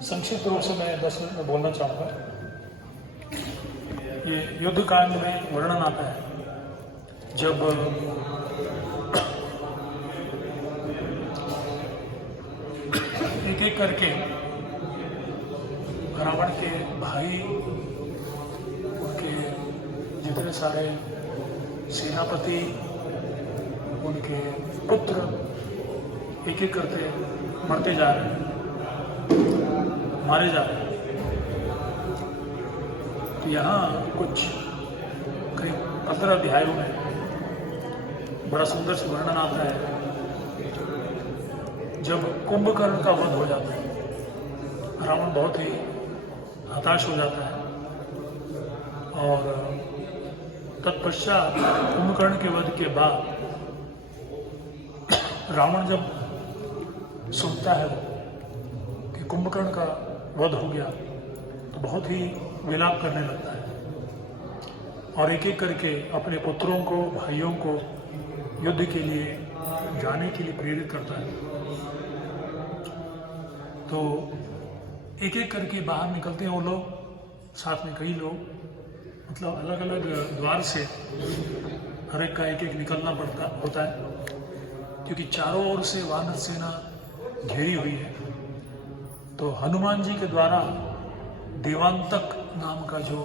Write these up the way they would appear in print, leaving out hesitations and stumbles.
संक्षिप्त रूप से मैं 10 मिनट में बोलना चाहूँगा। ये युद्ध कांड में वर्णन आता है जब एक एक करके रावण के भाई, उनके जितने सारे सेनापति, उनके पुत्र एक एक करके मरते जा रहे हैं, मारे जा रहे हैं। तो यहाँ कुछ करीब 15 अध्यायों में बड़ा सुंदर से वर्णन आता है जब कुंभकर्ण का वध हो जाता है। रावण बहुत ही हताश हो जाता है और तत्पश्चात कुंभकर्ण के वध के बाद रावण जब सुनता है कि कुंभकर्ण का वध हो गया तो बहुत ही विलाप करने लगता है और एक एक करके अपने पुत्रों को, भाइयों को युद्ध के लिए जाने के लिए प्रेरित करता है। तो एक एक करके बाहर निकलते हैं वो लोग, साथ में कई लोग, मतलब अलग अलग द्वार से हर एक का एक एक निकलना होता है क्योंकि चारों ओर से वानर सेना घेरी हुई है। तो हनुमान जी के द्वारा देवांतक नाम का जो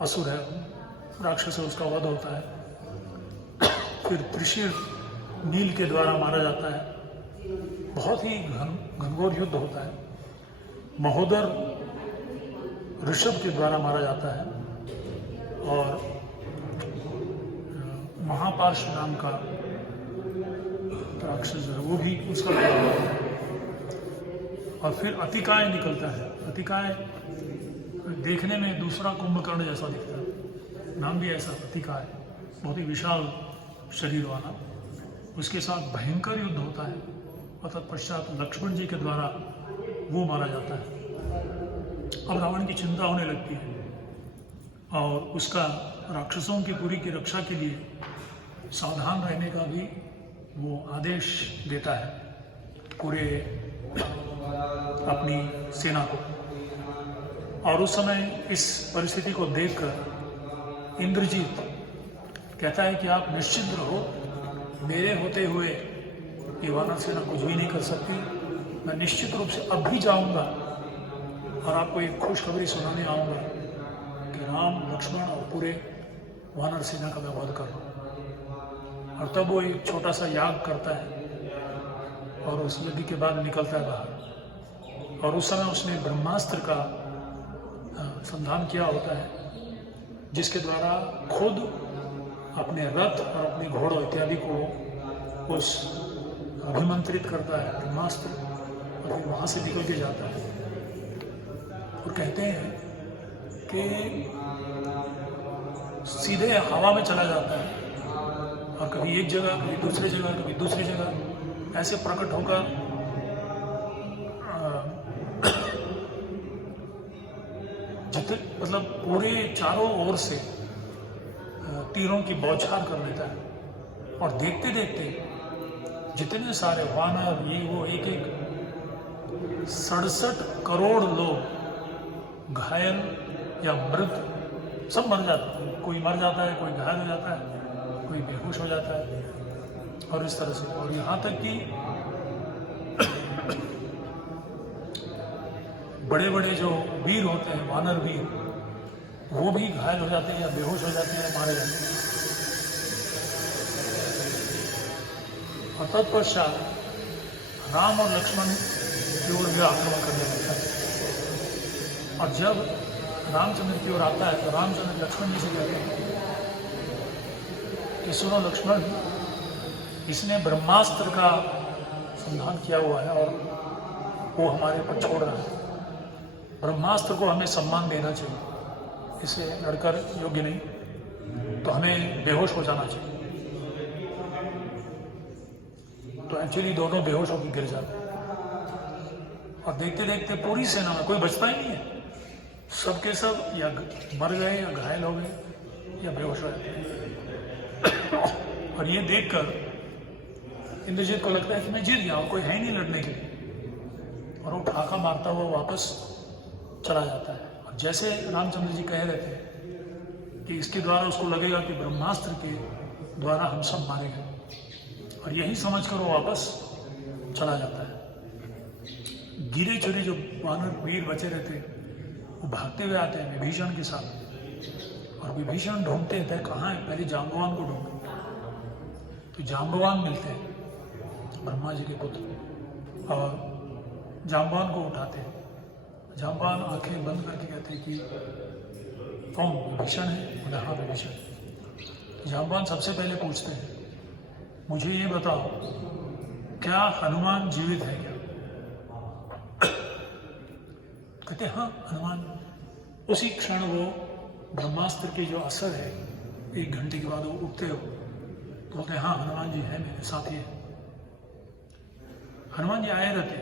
असुर है, राक्षस है, उसका वध होता है। फिर त्रिशीर नील के द्वारा मारा जाता है। बहुत ही घनघोर युद्ध होता है। महोदर ऋषभ के द्वारा मारा जाता है और महापार्श्व नाम का राक्षस है वो भी उसका वध होता है। और फिर अतिकाय निकलता है। अतिकाय देखने में दूसरा कुंभकर्ण जैसा दिखता है, नाम भी ऐसा अतिकाय, बहुत ही विशाल शरीर वाला। उसके साथ भयंकर युद्ध होता है और तत्पश्चात लक्ष्मण जी के द्वारा वो मारा जाता है। अब रावण की चिंता होने लगती है और उसका राक्षसों की पुरी की रक्षा के लिए सावधान रहने का भी वो आदेश देता है पूरे अपनी सेना को। और उस समय इस परिस्थिति को देखकर इंद्रजीत कहता है कि आप निश्चिंत रहो, मेरे होते हुए ये वानर सेना कुछ भी नहीं कर सकती। मैं निश्चित रूप से अब भी जाऊंगा और आपको एक खुशखबरी सुनाने आऊंगा कि राम, लक्ष्मण और पूरे वानर सेना का मैं वध कर रहा हूँ। और तब वो एक छोटा सा याग करता है और उस यज्ञ के बाद निकलता है बाहर। और उस समय उसने ब्रह्मास्त्र का संधान किया होता है जिसके द्वारा खुद अपने रथ और अपने घोड़ों इत्यादि को उस अभिमंत्रित करता है ब्रह्मास्त्र और फिर वहाँ से निकल के जाता है। और कहते हैं कि सीधे हवा में चला जाता है और कभी एक जगह, कभी दूसरी जगह, कभी दूसरी जगह ऐसे प्रकट होकर मतलब पूरे चारों ओर से तीरों की बौछार कर लेता है। और देखते देखते जितने सारे वानर, ये वो, एक एक 67 करोड़ लोग घायल या मृत सब मर जाते हैं। कोई मर जाता है, कोई घायल हो जाता है, कोई बेहोश हो जाता है और इस तरह से। और यहाँ तक कि बड़े बड़े जो वीर होते हैं, वानर वीर, वो भी घायल हो जाते हैं या बेहोश हो जाते हैं, मारे जाते हैं। और तत्पश्चात राम और लक्ष्मण की ओर भी आक्रमण करने लगता है। और जब रामचंद्र की ओर आता है तो रामचंद्र लक्ष्मण जी से कहते हैं कि सुनो लक्ष्मण, इसने ब्रह्मास्त्र का संधान किया हुआ है और वो हमारे पर छोड़ रहा है। ब्रह्मास्त्र को हमें सम्मान देना चाहिए, इसे लड़कर योग्य नहीं, तो हमें बेहोश हो जाना चाहिए। तो एक्चुअली दोनों बेहोश होकर गिर जाते हैं और देखते देखते पूरी सेना में कोई बचता ही नहीं है। सबके सब या मर गए या घायल हो गए या बेहोश हो गए। और ये देखकर इंद्रजीत को लगता है कि मैं जीत गया हूं, कोई है ही नहीं लड़ने के लिए। और वो ठाका मारता हुआ वापस चला जाता है। और जैसे रामचंद्र जी कह रहे थे कि इसके द्वारा उसको लगेगा कि ब्रह्मास्त्र के द्वारा हम सब मारे गए, और यही समझकर वो वापस चला जाता है। गिरे चुरे जो वानर वीर बचे रहते वो भागते हुए आते हैं विभीषण के साथ, और विभीषण ढूंढते थे कहाँ है, पहले जाम्बवान को ढूंढो। तो जाम्बवान मिलते हैं ब्रह्मा जी के पुत्र, और जाम्बवान को उठाते हैं। जाम्बवान आंखें बंद करके कहते हैं कि कौन, विभीषण है? बोले हाँ विभीषण। जाम्बवान सबसे पहले पूछते हैं, मुझे ये बताओ क्या हनुमान जीवित है क्या? कहते हाँ हनुमान। उसी क्षण वो ब्रह्मास्त्र के जो असर है 1 घंटे के बाद वो उठते हो तो बोलते हाँ हनुमान जी है, मेरे साथ ही है। हनुमान जी आए रहते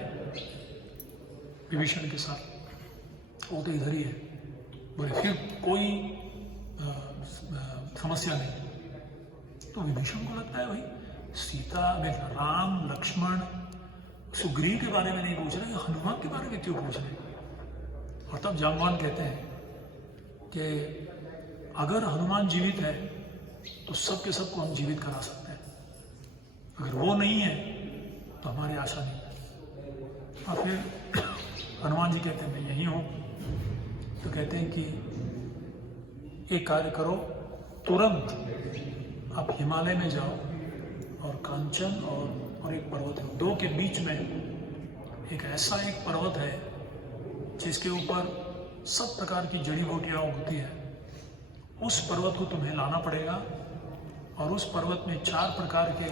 विभीषण के साथ, वो तो इधर ही है। बोले फिर कोई समस्या नहीं। तो विभीषण को लगता है भाई सीता में राम लक्ष्मण सुग्रीव के बारे में नहीं पूछ रहे, हनुमान के बारे में क्यों पूछ रहे? और तब जाम्बवान कहते हैं कि अगर हनुमान जीवित है तो सब के सबको हम जीवित करा सकते हैं, अगर वो नहीं है तो हमारी आशा नहीं है। और फिर हनुमान जी कहते हैं मैं यहीं हूँ। तो कहते हैं कि एक कार्य करो, तुरंत आप हिमालय में जाओ, और कांचन और एक पर्वत है, 2 के बीच में एक ऐसा एक पर्वत है जिसके ऊपर सब प्रकार की जड़ी बूटियाँ उगती है। उस पर्वत को तुम्हें लाना पड़ेगा, और उस पर्वत में 4 प्रकार के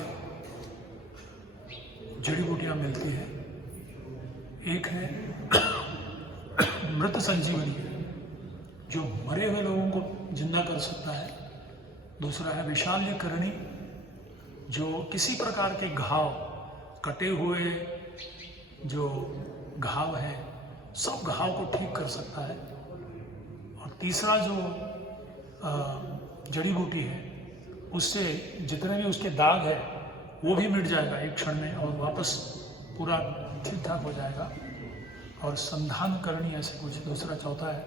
जड़ी बूटियाँ मिलती है। एक है मृत संजीवनी जो मरे हुए लोगों को जिंदा कर सकता है। दूसरा है विशाल्यकरणी जो किसी प्रकार के घाव, कटे हुए जो घाव है सब घाव को ठीक कर सकता है। और तीसरा जो जड़ी बूटी है उससे जितने भी उसके दाग है वो भी मिट जाएगा एक क्षण में, और वापस पूरा ठीक ठाक हो जाएगा। और संधान करनी ऐसे कुछ दूसरा चौथा है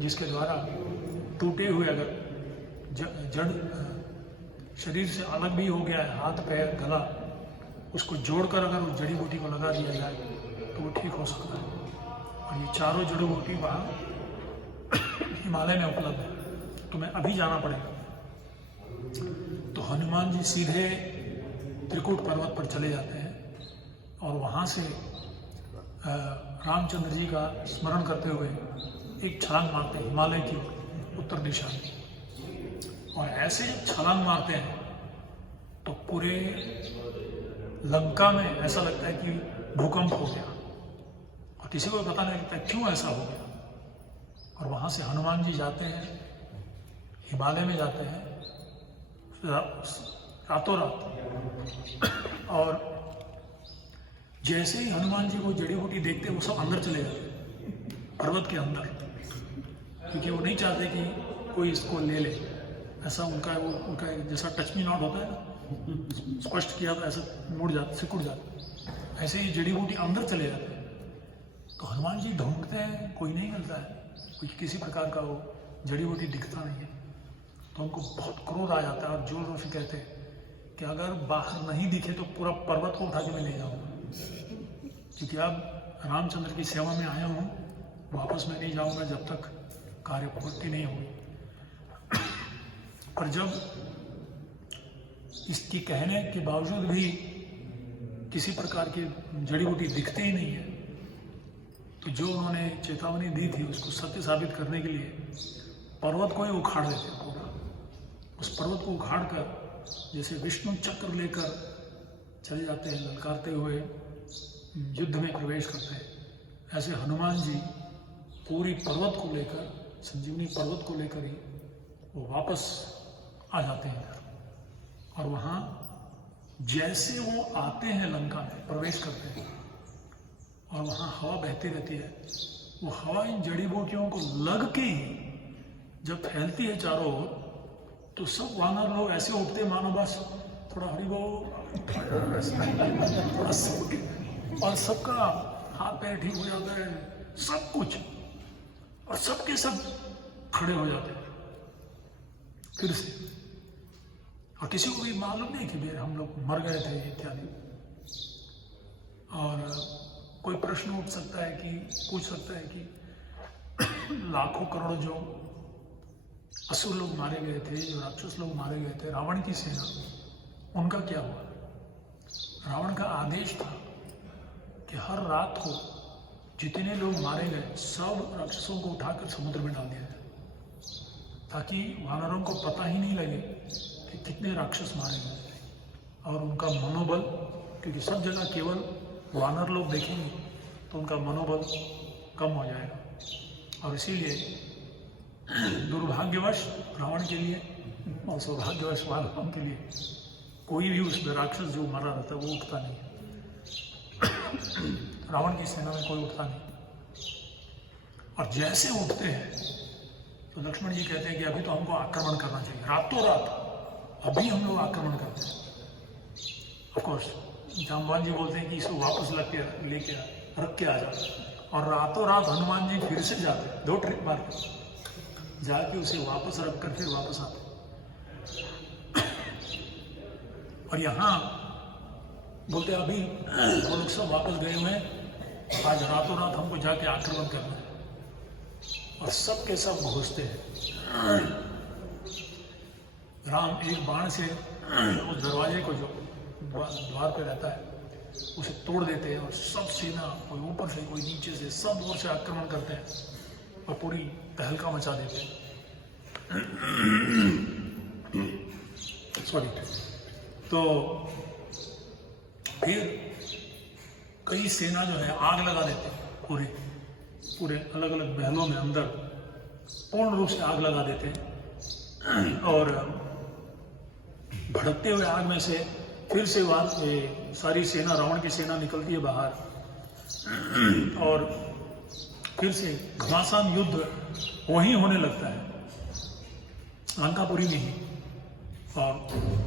जिसके द्वारा टूटे हुए अगर जड़ शरीर से अलग भी हो गया है, हाथ पैर गला, उसको जोड़कर अगर उस जड़ी बूटी को लगा दिया जाए तो वो ठीक हो सकता है। और ये चारों जड़ी बूटी वहाँ हिमालय में उपलब्ध है, तुम्हें अभी जाना पड़ेगा। तो हनुमान जी सीधे त्रिकूट पर्वत पर चले जाते हैं, और वहाँ से रामचंद्र जी का स्मरण करते हुए एक छलांग मारते हैं हिमालय की उत्तर दिशा में। और ऐसे जब छलांग मारते हैं तो पूरे लंका में ऐसा लगता है कि भूकंप हो गया, और किसी को पता नहीं लगता क्यों ऐसा हो गया। और वहाँ से हनुमान जी जाते हैं, हिमालय में जाते हैं रातों रात। और जैसे ही हनुमान जी वो जड़ी बूटी देखते हैं वो सब अंदर चले जाते पर्वत के अंदर, क्योंकि वो नहीं चाहते कि कोई इसको ले ले। ऐसा उनका जैसा टच मी नॉट होता है ना, स्पष्ट किया तो ऐसा मुड़ जाता, सिकुड़ जाता, ऐसे ही जड़ी बूटी अंदर चले जाते हैं। तो हनुमान जी ढूंढते हैं, कोई नहीं मिलता है, कोई किसी प्रकार का वो जड़ी बूटी दिखता नहीं है। तो उनको बहुत क्रोध आ जाता है और जोर जोर से कहते हैं कि अगर बाहर नहीं दिखे तो पूरा पर्वत को उठा के मैं ले जाऊँगा, क्योंकि अब रामचंद्र की सेवा में आया हूँ, वापस मैं नहीं जाऊँगा जब तक कार्य पूर्ति नहीं होगी। और जब इसकी कहने के बावजूद भी किसी प्रकार की जड़ी बूटी दिखते ही नहीं है, तो जो उन्होंने चेतावनी दी थी उसको सत्य साबित करने के लिए पर्वत को ही उखाड़ देते हैं पूरा। उस पर्वत को उखाड़ कर जैसे विष्णु चक्र लेकर चले जाते हैं, ललकारते हुए युद्ध में प्रवेश करते हैं, ऐसे हनुमान जी पूरी पर्वत को लेकर, संजीवनी पर्वत को लेकर ही वो वापस आ जाते हैं इधर। और वहाँ जैसे वो आते हैं लंका में प्रवेश करते हैं, और वहाँ हवा बहती रहती है, वो हवा इन जड़ी बूटियों को लग के ही जब फैलती है चारों ओर, तो सब वानर लोग ऐसे उठते मानो बस थोड़ा हरि बोल, और सबका हाथ पैर ठीक हो जाता है, सब कुछ, और सबके सब खड़े हो जाते हैं फिर से, और किसी को भी मालूम नहीं कि भाई हम लोग मर गए थे इत्यादि। और कोई प्रश्न उठ सकता है कि पूछ सकता है कि लाखों करोड़ जो असुर लोग मारे गए थे, जो राक्षस लोग मारे गए थे, रावण की सेना, उनका क्या हुआ? रावण का आदेश था कि हर रात को जितने लोग मारे गए सब राक्षसों को उठाकर समुद्र में डाल दिया जाए, ताकि वानरों को पता ही नहीं लगे कि कितने राक्षस मारे गए, और उनका मनोबल, क्योंकि सब जगह केवल वानर लोग देखेंगे तो उनका मनोबल कम हो जाएगा। और इसीलिए दुर्भाग्यवश रावण के लिए और सौभाग्यवश वानरों के लिए कोई भी उसमें राक्षस जो मरा रहता है वो उठता नहीं। रावण की सेना में कोई उठता नहीं, और जैसे उठते हैं तो लक्ष्मण जी कहते हैं कि अभी तो हमको आक्रमण करना चाहिए, रातों रात अभी हम लोग आक्रमण करते हैं। ऑफकोर्स जाम्बवान जी बोलते हैं कि इसको वापस लेके रख के आ जाओ, और रातों रात हनुमान जी फिर से जाते हैं, 2 ट्रिप मार के जाके उसे वापस रख कर फिर वापस आते। और यहाँ बोलते अभी वो लोग सब वापस गए हुए हैं, आज रातों रात हमको जाके आक्रमण करना है, और सब के सब घुसते हैं। राम एक बाण से उस दरवाजे को जो द्वार पे रहता है उसे तोड़ देते हैं, और सब सेना कोई ऊपर से कोई नीचे से सब ओर से आक्रमण करते हैं और पूरी तहलका मचा देते हैं। सॉरी। तो फिर कई सेना जो है आग लगा देते हैं, पूरे अलग अलग महलों में अंदर पूर्ण रूप से आग लगा देते हैं, और भड़कते हुए आग में से फिर से सारी सेना, रावण की सेना निकलती है बाहर, और फिर से घमासान युद्ध वहीं होने लगता है लंकापुरी में ही, और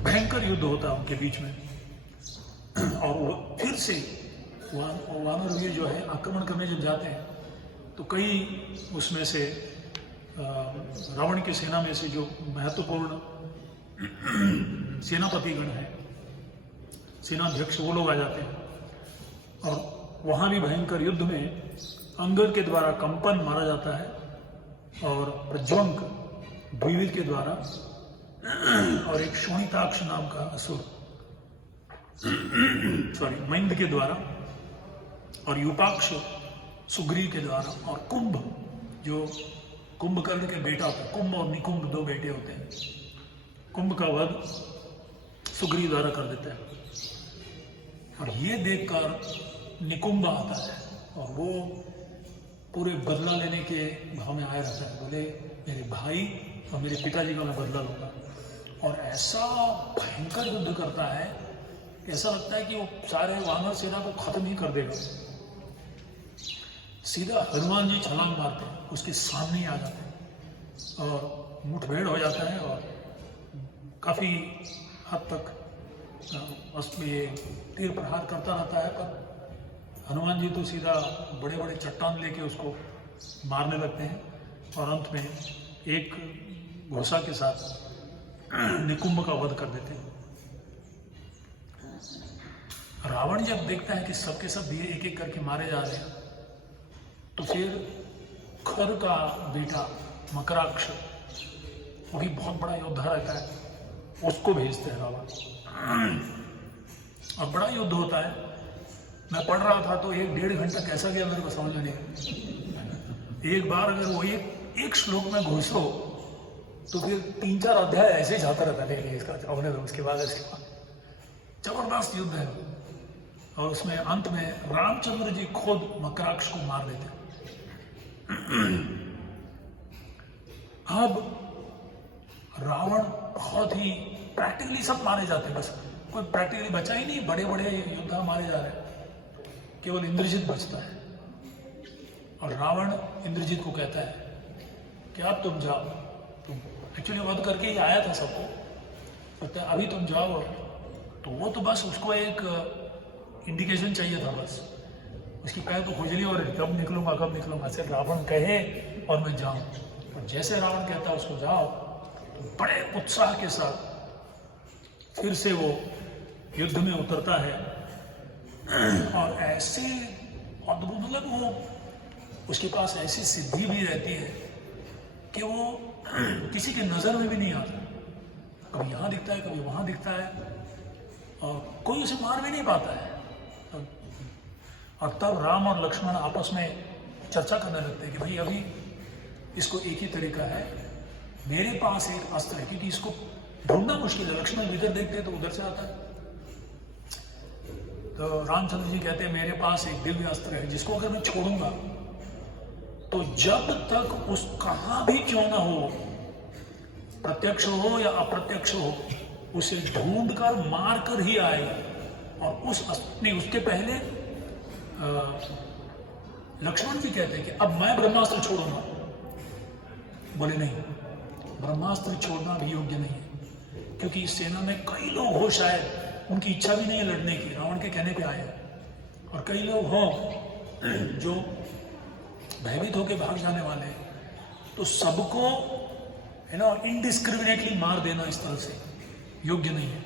भयंकर युद्ध होता है उनके बीच में। और वो फिर से वानर वीर जो है आक्रमण करने जब जाते हैं तो कई उसमें से रावण की सेना में से जो महत्वपूर्ण सेनापतिगण हैं, सेनाध्यक्ष, वो लोग आ जाते हैं, और वहाँ भी भयंकर युद्ध में अंगद के द्वारा कंपन मारा जाता है, और प्रज्वंक द्विविद के द्वारा, और एक शोणिताक्ष नाम का असुर मैंद के द्वारा, और यूपाक्ष सुग्रीव के द्वारा, और कुंभ जो कुंभकर्ण के बेटा होता है, कुंभ और निकुंभ 2 बेटे होते हैं, कुंभ का वध सुग्रीव द्वारा कर देता है। और ये देखकर निकुंभ आता है, और वो पूरे बदला लेने के भाव में आया रहता है, बोले मेरे भाई और मेरे पिताजी का मैं बदला लूंगा। और ऐसा भयंकर युद्ध करता है कि ऐसा लगता है कि वो सारे वानर सेना को खत्म ही कर देगा। सीधा हनुमान जी छलांग मारते हैं, उसके सामने ही आ जाते हैं, और मुठभेड़ हो जाता है, और काफी हद तक उसमें तीर प्रहार करता रहता है, पर हनुमान जी तो सीधा बड़े बड़े चट्टान लेके उसको मारने लगते हैं, और अंत में एक घोषा के साथ निकुंभ का वध कर देते हैं। रावण जब देखता है कि सबके सब दिए एक एक करके मारे जा रहे हैं, तो फिर खर का बेटा मकराक्ष, वो भी बहुत बड़ा योद्धा रहता है, उसको भेजते हैं रावण, और बड़ा युद्ध होता है। मैं पढ़ रहा था तो 1-1.5 घंटा कैसा गया मेरे को समझ में नहीं। एक बार अगर वो एक श्लोक में घुसो तो फिर 3-4 अध्याय ऐसे ही जाता रहता है, इसका होने दो, उसके बाद ऐसे जबरदस्त युद्ध है। और उसमें अंत में रामचंद्र जी खुद मकराक्ष को मार देते हैं। अब रावण बहुत ही प्रैक्टिकली सब मारे जाते हैं, बस कोई प्रैक्टिकली बचा ही नहीं, बड़े बड़े योद्धा मारे जा रहे हैं, केवल इंद्रजीत बचता है। और रावण इंद्रजीत को कहता है कि अब तुम जाओ, तुम एक्चुअली वध करके ही आया था सबको, कहता है अभी तुम जाओ। तो वो तो बस उसको एक इंडिकेशन चाहिए था, बस उसकी पैर तो खुजली हो रही, कब निकलूंगा, सिर्फ रावण कहे और मैं जाऊं। और जैसे रावण कहता है उसको जाओ, तो बड़े उत्साह के साथ फिर से वो युद्ध में उतरता है। और ऐसे अद्भुत, मतलब वो उसके पास ऐसी सिद्धि भी रहती है कि वो किसी के नजर में भी नहीं आता, कभी यहाँ दिखता है कभी वहाँ दिखता है, और कोई उसे मार भी नहीं पाता है। और तब राम और लक्ष्मण आपस में चर्चा करने लगते हैं कि भाई अभी इसको एक ही तरीका है, मेरे पास एक अस्त्र है, क्योंकि इसको ढूंढना मुश्किल है, लक्ष्मण इधर देखते हैं तो उधर से आता है। तो रामचंद्र जी कहते हैं मेरे पास एक दिव्य अस्त्र है जिसको अगर मैं छोड़ूंगा तो जब तक उस कहाँ भी क्यों ना हो, प्रत्यक्ष हो या अप्रत्यक्ष हो, उसे ढूंढ कर मार कर ही आएगा। और उसके पहले लक्ष्मण जी कहते हैं कि अब मैं ब्रह्मास्त्र छोड़ूंगा। बोले नहीं, ब्रह्मास्त्र छोड़ना भी योग्य नहीं है, क्योंकि इस सेना में कई लोग हो, शायद उनकी इच्छा भी नहीं है लड़ने की, रावण के कहने पे आए हैं, और कई लोग हों जो भयभीत होकर भाग जाने वाले हैं, तो सबको है ना इनडिस्क्रिमिनेटली मार देना इस तरह से योग्य नहीं है।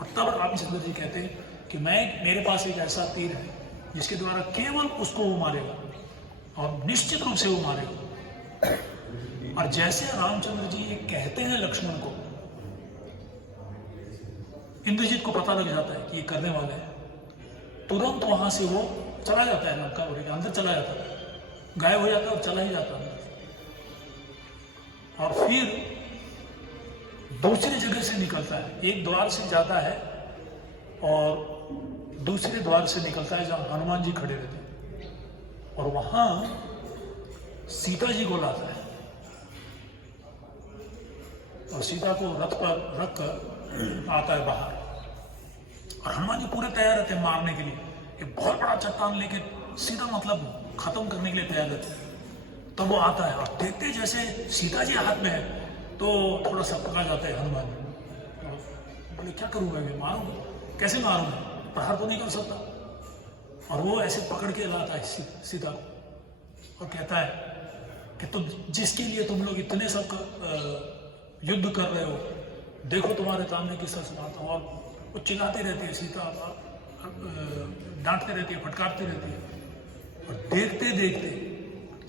और तब रामचंद्र जी कहते हैं कि मेरे पास एक ऐसा तीर है जिसके द्वारा केवल उसको वो मारेगा, और निश्चित रूप से वो मारेगा। और जैसे रामचंद्र जी ये कहते हैं लक्ष्मण को, इंद्रजीत को पता लग जाता है कि ये करने वाले हैं, तुरंत वहां से वो चला जाता है, लंका के अंदर चला जाता है, गायब हो जाता है और चला ही जाता है। और फिर दूसरी जगह से निकलता है, एक द्वार से जाता है और दूसरे द्वार से निकलता है जहां हनुमान जी खड़े रहते हैं, और वहां सीता जी को लाता है, और सीता को रथ पर रख कर आता है बाहर। और हनुमान जी पूरे तैयार रहते हैं मारने के लिए, एक बहुत बड़ा चट्टान लेके सीधा मतलब खत्म करने के लिए तैयार रहते हैं। तब वो आता है और देखते जैसे सीता जी हाथ में है तो थोड़ा सा पका जाता है हनुमान जी। बोले क्या करूंगा, मैं मारूंगा, कैसे मारूंगा, प्रहार तो नहीं कर सकता। और वो ऐसे पकड़ के लाता है सीता को और कहता है कि तुम जिसके लिए तुम लोग इतने सब युद्ध कर रहे हो, देखो तुम्हारे सामने किस तरह से मारता हूं। और वो चिल्लाती रहती है सीता, डांटती रहती है, फटकारती रहती है, और देखते देखते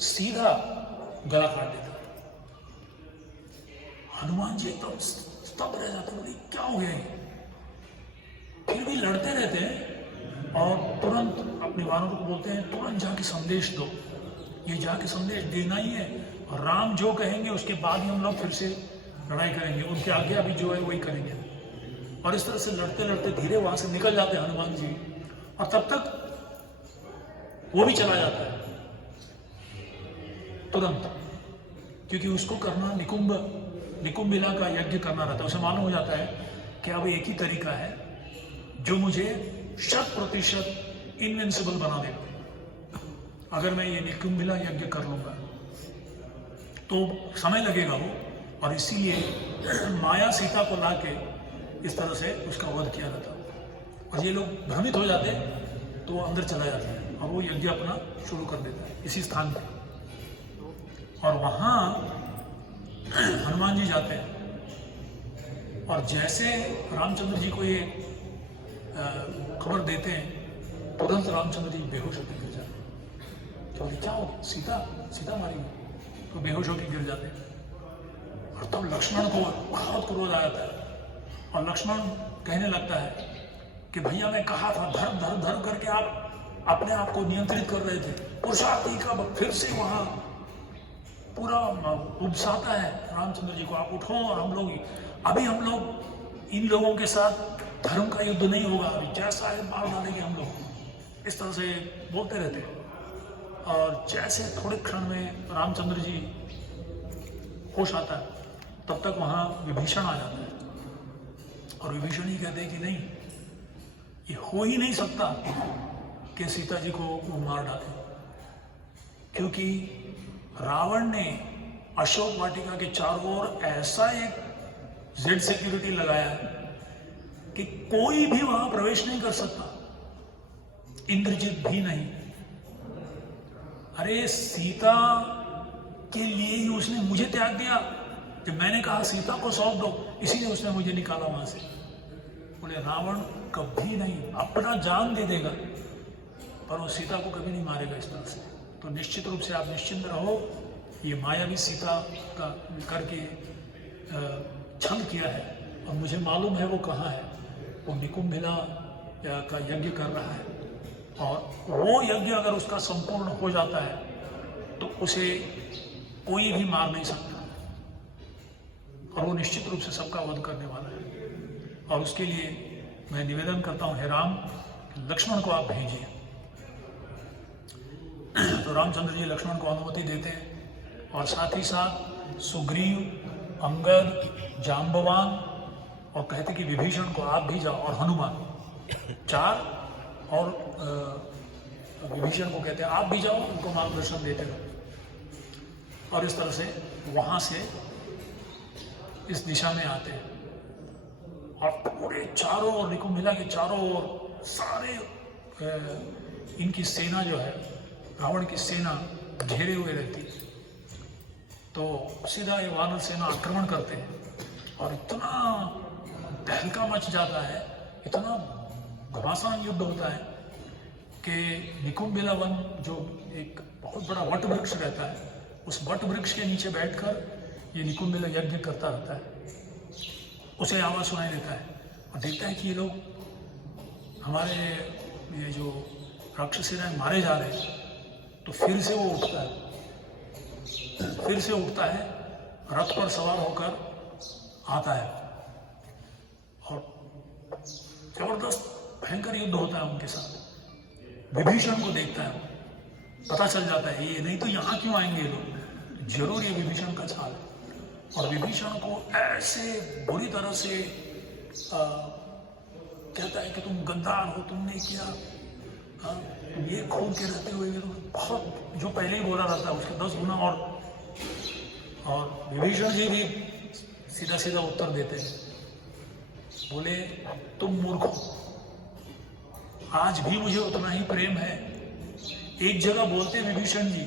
सीधा गला काट देता है। हनुमान जी एकदम स्तब्ध रह जाते, बोले क्या हो गया ये? फिर भी लड़ते रहते हैं और तुरंत अपने वानरों को बोलते हैं तुरंत जाके संदेश दो, ये जाके संदेश देना ही है, और राम जो कहेंगे उसके बाद ही हम लोग फिर से लड़ाई करेंगे, उनके आगे अभी जो है वही करेंगे। और इस तरह से लड़ते लड़ते धीरे वहां से निकल जाते हैं हनुमान जी, और तब तक वो भी चला जाता है तुरंत, क्योंकि उसको करना निकुंभिला का यज्ञ करना रहता है। उसे मालूम हो जाता है कि अब एक ही तरीका है जो मुझे 100% इनविंसिबल बना देगा। अगर मैं ये निकुंभिला यज्ञ कर लूंगा तो समय लगेगा वो, और इसीलिए माया सीता को लाके इस तरह से उसका वध किया जाता। और ये लोग भ्रमित हो जाते तो वो अंदर चला जाता है और वो यज्ञ अपना शुरू कर देता है इसी स्थान पर। और वहां हनुमान जी जाते हैं, और जैसे रामचंद्र जी को ये खबर देते हैं, तुरंत रामचंद्र जी बेहोश होकर गिर जाते हैं। तो क्या हो, सीता मारी, तो बेहोश होकर गिर जाते हैं। और तब लक्ष्मण को बहुत क्रोध आ जाता है, और लक्ष्मण कहने लगता है कि भैया मैं कहा था धर करके आप अपने आप को नियंत्रित कर रहे थे, पुरुषार्थी का फिर से वहां पूरा उबसाता है रामचंद्र जी को, आप उठो, और हम लोग इन लोगों के साथ धर्म का युद्ध नहीं होगा, अभी जैसा है मार डालेंगे हम लोग, इस तरह से बोलते रहते हैं। और जैसे थोड़े क्षण में रामचंद्र जी होश आता है, तब तक वहां विभीषण आ जाता है, और विभीषण ही कहते हैं कि नहीं, ये हो ही नहीं सकता कि सीता जी को वो मार डाले, क्योंकि रावण ने अशोक वाटिका के चारों ओर ऐसा एक जेड सिक्योरिटी लगाया है कि कोई भी वहां प्रवेश नहीं कर सकता, इंद्रजीत भी नहीं। अरे सीता के लिए ही उसने मुझे त्याग दिया, जब मैंने कहा सीता को सौंप दो, इसीलिए उसने मुझे निकाला वहां से। बोले रावण कभी नहीं, अपना जान दे देगा पर वो सीता को कभी नहीं मारेगा इस तरह से। तो निश्चित रूप से आप निश्चिंत रहो, ये मायावी सीता का करके छल किया है और मुझे मालूम है वो कहाँ है। वो निकुंभिला का यज्ञ कर रहा है और वो यज्ञ अगर उसका संपूर्ण हो जाता है तो उसे कोई भी मार नहीं सकता और वो निश्चित रूप से सबका वध करने वाला है। और उसके लिए मैं निवेदन करता हूँ, हे राम, लक्ष्मण को आप भेजिए। तो रामचंद्र जी लक्ष्मण को अनुमति देते हैं और साथ ही साथ सुग्रीव, अंगद, जाम्बवान और कहते कि विभीषण को आप भी जाओ, और हनुमान, 4, और विभीषण को कहते हैं आप भी जाओ, उनको मार्गदर्शन देते रहो। और इस तरह से वहां से इस दिशा में आते हैं और पूरे चारों ओर, निकुंभिला के चारों ओर सारे इनकी सेना जो है, रावण की सेना घेरे हुए रहती है। तो सीधा ये वानर सेना आक्रमण करते हैं और इतना तहलका मच जाता है, इतना घमासान युद्ध होता है कि निकुंभिला वन, जो एक बहुत बड़ा वट वृक्ष रहता है, उस वट वृक्ष के नीचे बैठकर ये निकुंभिला यज्ञ करता रहता है। उसे आवाज़ सुनाई देता है और देखता है कि ये लोग हमारे ये जो राक्षसेनाएं मारे जा रहे हैं। तो फिर से वो उठता है, रथ पर सवार होकर आता है और जबरदस्त भयंकर युद्ध होता है उनके साथ। विभीषण को देखता है, पता चल जाता है ये नहीं तो यहाँ क्यों आएंगे ये लोग, जरूर ये विभीषण का चाल है। और विभीषण को ऐसे बुरी तरह से कहता है कि तुम गद्दार हो, तुमने किया, तुम ये खोल के रहते हुए, बहुत जो पहले ही बोला रहता है उसके 10 गुना। और विभीषण जी भी सीधा सीधा उत्तर देते हैं, बोले तुम मूर्ख हो, आज भी मुझे उतना ही प्रेम है। एक जगह बोलते विभीषण जी,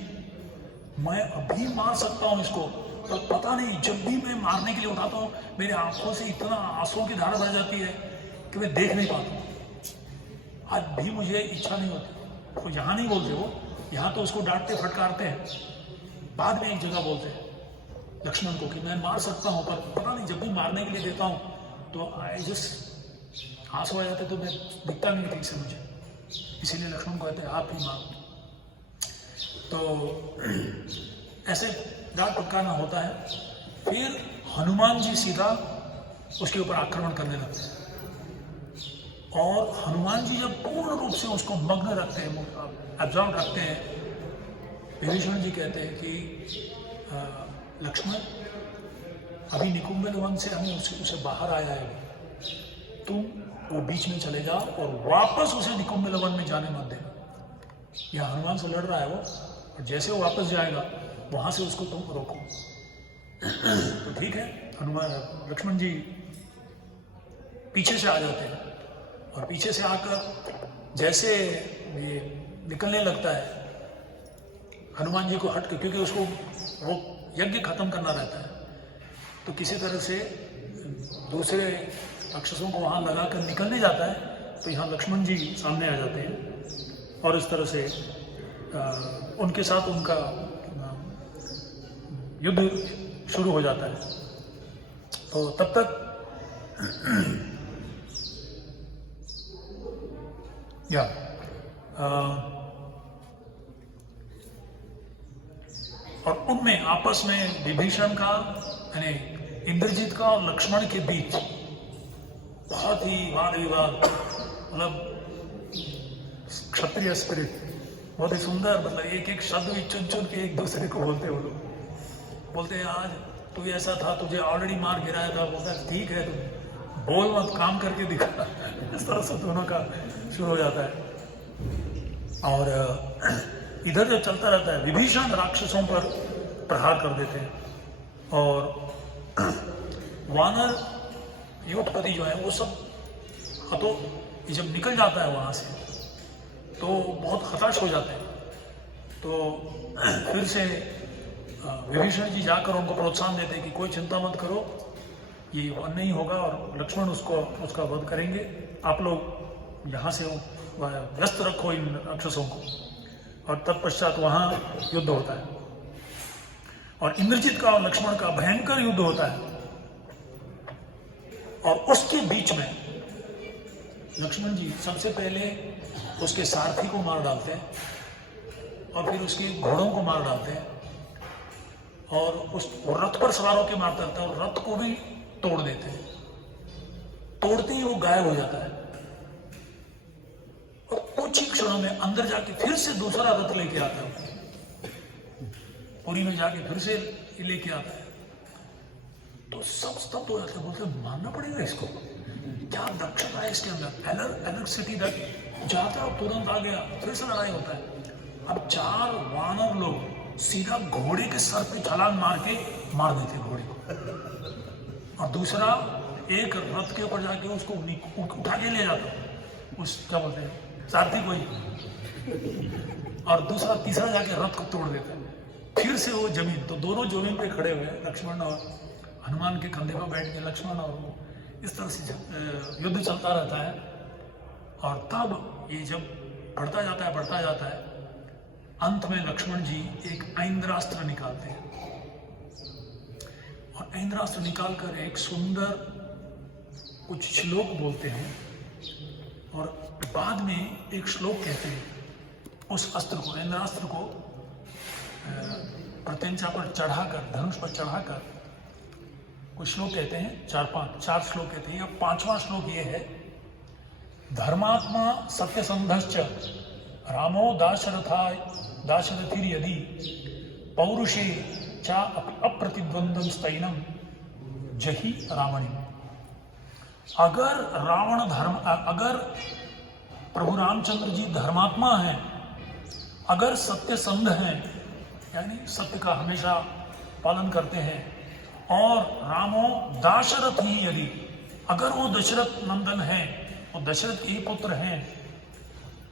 मैं अभी मार सकता हूं इसको, पर पता नहीं जब भी मैं मारने के लिए उठाता हूँ मेरी आंखों से इतना आंसुओं की धारा बह जाती है कि मैं देख नहीं पाता हूँ। आज भी मुझे इच्छा नहीं होती। तो यहाँ नहीं बोलते वो, यहाँ तो उसको डांटते फटकारते हैं। बाद में एक जगह बोलते हैं लक्ष्मण को कि मैं मार सकता हूँ, पर पता नहीं जब भी मारने के लिए देता हूँ तो आई जस्ट आंसू आ जाते, तो मैं दिखता नहीं ठीक से मुझे, इसीलिए लक्ष्मण को कहते हैं आप ही मारो। तो ऐसे डांट फटकारना होता है। फिर हनुमान जी सीधा उसके ऊपर आक्रमण करने लगते हैं और हनुमान जी जब पूर्ण रूप से उसको मग्न रखते हैं, एब्जॉर्ब रखते हैं, विभीषण जी कहते हैं कि लक्ष्मण, अभी निकुंभिला वन से हमें उसे बाहर आया है, तुम वो बीच में चले जाओ और वापस उसे निकुंभिला वन में जाने मत देना। यह हनुमान से लड़ रहा है वो, और जैसे वो वापस जाएगा वहां से उसको तुम रोको। तो ठीक है, लक्ष्मण जी पीछे से आ जाते हैं और पीछे से आकर जैसे ये निकलने लगता है हनुमान जी को हट के, क्योंकि उसको वो यज्ञ खत्म करना रहता है, तो किसी तरह से दूसरे राक्षसों को वहां लगाकर निकलने जाता है। तो यहाँ लक्ष्मण जी सामने आ जाते हैं और इस तरह से उनके साथ उनका युद्ध शुरू हो जाता है। तो तब तक और उनमें आपस में विभीषण का यानी इंद्रजीत का और लक्ष्मण के बीच बहुत ही वाद विवाद, मतलब क्षत्रिय स्पिरिट, बहुत ही सुंदर, मतलब एक एक शब्द भी चुन चुन के एक दूसरे को बोलते हैं। वो लोग बोलते हैं आज तू ऐसा था, तुझे ऑलरेडी मार गिराया था। बोलता है ठीक है, तुम बोल मत, काम करके दिखा। इस तरह से दोनों का शुरू हो जाता है। और इधर जो चलता रहता है, विभीषण राक्षसों पर प्रहार कर देते हैं और वानर युद्धपति जो है वो सब हतो जब निकल जाता है वहां से तो बहुत हताश हो जाते हैं। तो फिर से विभीषण जी जाकर उनको प्रोत्साहन देते कि कोई चिंता मत करो, ये वध नहीं होगा और लक्ष्मण उसका वध करेंगे। आप लोग यहाँ से व्यस्त रखो इन राक्षसों को। और तत्पश्चात वहाँ युद्ध होता है और इंद्रजित का और लक्ष्मण का भयंकर युद्ध होता है। और उसके बीच में लक्ष्मण जी सबसे पहले उसके सारथी को मार डालते हैं और फिर उसके घोड़ों को मार डालते हैं और उस रथ पर सवार होकर मारते रहते हैं और रथ को भी तोड़ देते हैं। तोड़ते ही वो गायब हो जाता है और कुछ ही क्षणों में अंदर जाके फिर से दूसरा रथ लेके आता है, पुरी में जाके फिर से लेके आता है। तो सब स्तब्ध हो जाते, बोलते मानना पड़ेगा इसको, क्या दक्षता है इसके अंदर। अलग सिटी तक जाता है, तुरंत आ गया, फिर से लड़ाई होता है। अब 4 वानर लोग सीधा घोड़े के सर पे छलांग मार के मार देते घोड़े को, और दूसरा एक रथ के ऊपर जाके उसको उठा के ले जाता, उस क्या बोलते हैं सारथी को ही, और दूसरा तीसरा जाके रथ को तोड़ देता है। फिर से वो जमीन, तो दोनों जमीन पे खड़े हुए लक्ष्मण और हनुमान के कंधे पर बैठ के लक्ष्मण और वो, इस तरह से युद्ध चलता रहता है। और तब ये जब बढ़ता जाता है, अंत में लक्ष्मण जी एक ऐन्द्रास्त्र निकालते हैं और ऐन्द्रास्त्र निकालकर एक सुंदर कुछ श्लोक बोलते हैं और बाद में एक श्लोक कहते हैं। उस अस्त्र को, ऐन्द्रास्त्र को प्रत्यंचा पर चढ़ाकर, धनुष पर चढ़ाकर कुछ श्लोक कहते हैं, 4 श्लोक कहते हैं। या 5वां श्लोक ये है, धर्मात्मा सत्यसंधश्च रामो दाशरथिर यदि पौरुषे चा अप्रतिद्वंद्वं स्तैनम जहि रावणि। अगर प्रभु रामचंद्र जी धर्मात्मा हैं, अगर सत्यसंध हैं, यानी सत्य का हमेशा पालन करते हैं, और रामो दाशरथ ही यदि, अगर वो दशरथ नंदन हैं और दशरथ के ही पुत्र हैं,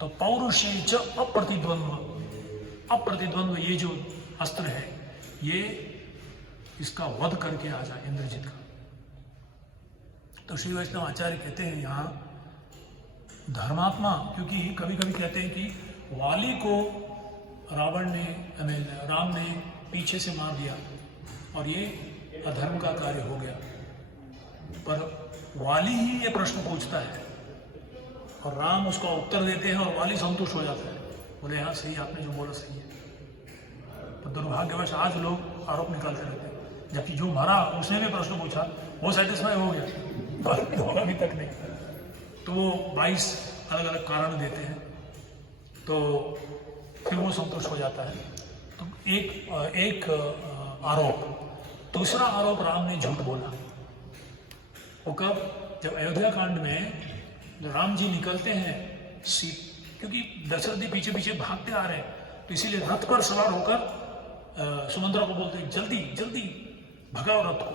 तो पौरुषे च अप्रतिद्वंद्व ये जो अस्त्र है, ये इसका वध करके आ जाए इंद्रजित का। तो श्री वैष्णव आचार्य कहते हैं यहाँ धर्मात्मा, क्योंकि कभी कभी कहते हैं कि वाली को राम ने पीछे से मार दिया और ये अधर्म का कार्य हो गया, पर वाली ही ये प्रश्न पूछता है और राम उसका उत्तर देते हैं और वाली संतुष्ट हो जाता है, बोले हाँ सही, आपने जो बोला सही है। तो दुर्भाग्यवश आज लोग आरोप निकालते रहते हैं, जबकि जो मरा उसने भी प्रश्न पूछा, वो सेटिस्फाई हो गया, अभी तक नहीं। तो वो 22 अलग अलग कारण देते हैं, तो फिर वो संतुष्ट हो जाता है। तो एक आरोप। दूसरा आरोप, राम ने झूठ बोला। वो कब? जब अयोध्या कांड में जब राम जी निकलते हैं क्योंकि दशरथ जी पीछे पीछे भागते आ रहे हैं, तो इसीलिए रथ पर सवार होकर सुमंत्रा को बोलते हैं जल्दी जल्दी भगाओ रथ को,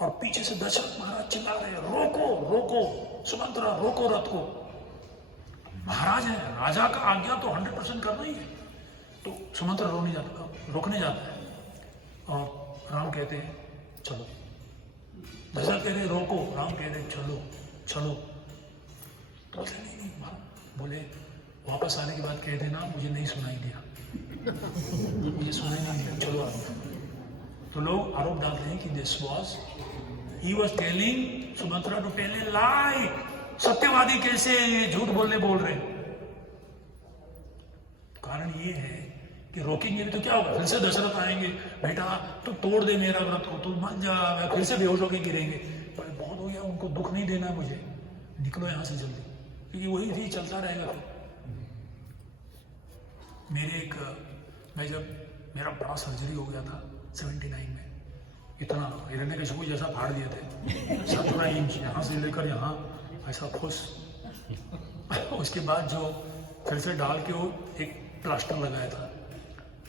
और पीछे से दशरथ महाराज चिल्ला रहे हैं रोको रोको सुमंत्रा, रोको रथ को। महाराज है, राजा का आज्ञा तो 100% करना ही है। तो सुमंत्रा रोकने जाता है और राम कहते हैं चलो, दशरथ कहते हैं रोको, राम कहते हैं चलो चलो। तो नहीं, बोले वापस आने के बाद कह देना मुझे नहीं सुनाई दिया, मुझे सुनाई नहीं दिया, चलो आप। तो लोग आरोप डालते हैं कि he was telling Sumantra to tell a lie. सत्यवादी कैसे ये झूठ बोल रहे हैं? कारण ये है कि रोकेंगे भी तो क्या होगा, फिर से दशरथ आएंगे, बेटा तो तोड़ दे मेरा व्रत को, तू मान जा, फिर से बेहोश होकर गिरेंगे। पर बहुत हो गया, उनको दुख नहीं देना है मुझे, निकलो यहां से जल्दी, क्योंकि वही भी चलता रहेगा। फिर जब मेरा बड़ा सर्जरी हो गया था 79 में, इतना हिरण्यकशिपु जैसा फाड़ दिए थे, 17 इंच यहाँ से लेकर यहाँ ऐसा खुश। उसके बाद जो फिर से डाल के वो एक प्लास्टर लगाया था,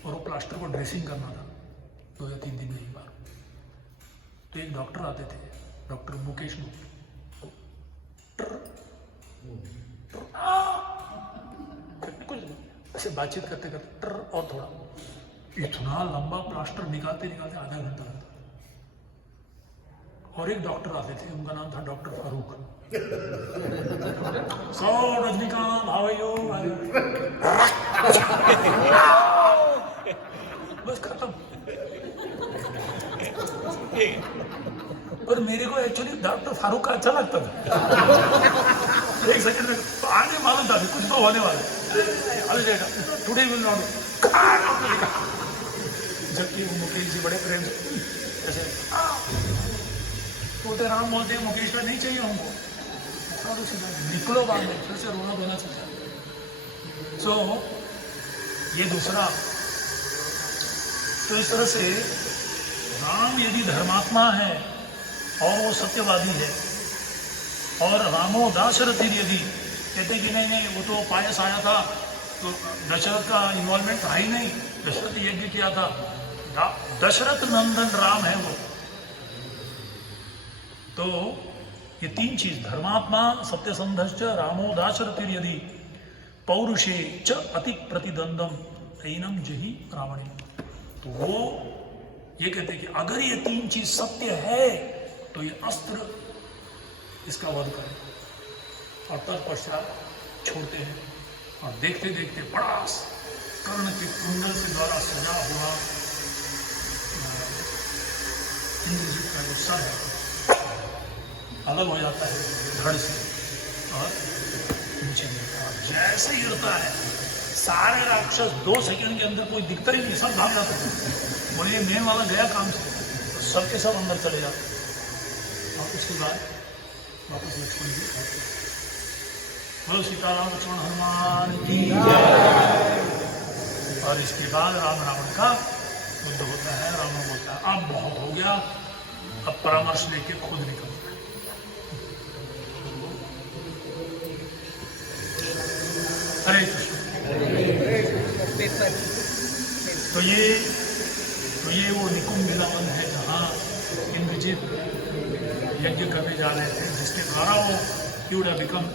और वो प्लास्टर को ड्रेसिंग करना था 2 या 3 दिन में एक बार। तो एक डॉक्टर आते थे, डॉक्टर मुकेश कुछ ऐसे बातचीत करते करते टर और थोड़ा, इतना लंबा प्लास्टर निकालते निकालते आधा घंटा लगता। और एक डॉक्टर आते थे, उनका नाम था doctor Farooq. So Rajinikanth how are you, बस खत्म। पर मेरे को एक्चुअली डॉक्टर फारूक का अच्छा लगता था। एक सेकंड में तो आने मालूम था कुछ तो होने वाला, टुडे विल नॉट, जबकि वो मुकेश जी बड़े प्रेम से ऐसे बोलते, राम बोलते मुकेश में नहीं चाहिए हमको, निकलो बाद में, फिर से रोना धोना चाहिए। सो ये दूसरा, तो इस तरह से राम यदि धर्मात्मा है और वो सत्यवादी है, और रामो दाशरथी यदि कहते कि नहीं नहीं वो तो पायस आया था, तो दशरथ का इन्वॉल्वमेंट था ही नहीं, दशरथ यज्ञ किया था, दशरथ नंदन राम है वो। तो ये तीन चीज, धर्मात्मा, सत्यसंधश्च, रामो दाशरथी यदि, पौरुषे च अति प्रतिद्वंदम ऐनम जहि रावणे। तो वो ये कहते हैं कि अगर ये तीन चीज सत्य है तो ये अस्त्र इसका वध करें, और तत्पश्चात छोड़ते हैं। और देखते देखते बड़ा कर्ण के कुंडल के द्वारा सजा हुआ इंद्रजीत का जो सर है अलग हो जाता है धड़ से और नीचे गिरता है। जैसे गिरता है सारे राक्षस 2 सेकंड के अंदर कोई दिखता ही नहीं, सब भाग जाते हैं। बोलिए मेन वाला गया काम से, तो सबके सब अंदर चले जाते। और उसके बाद वापस लक्ष्मण जी आते। बोलो सीताराम लक्ष्मण हनुमान की जय। और इसके बाद राम रावण का युद्ध होता है। रावण बोलता है अब बहुत हो गया, अब परामर्श लेके खुद निकलता है। हरे कृष्ण। तो ये वो निकुंभिला वन है जहाँ इंद्रजीत यज्ञ करने जा रहे थे, जिसके द्वारा वो he would have become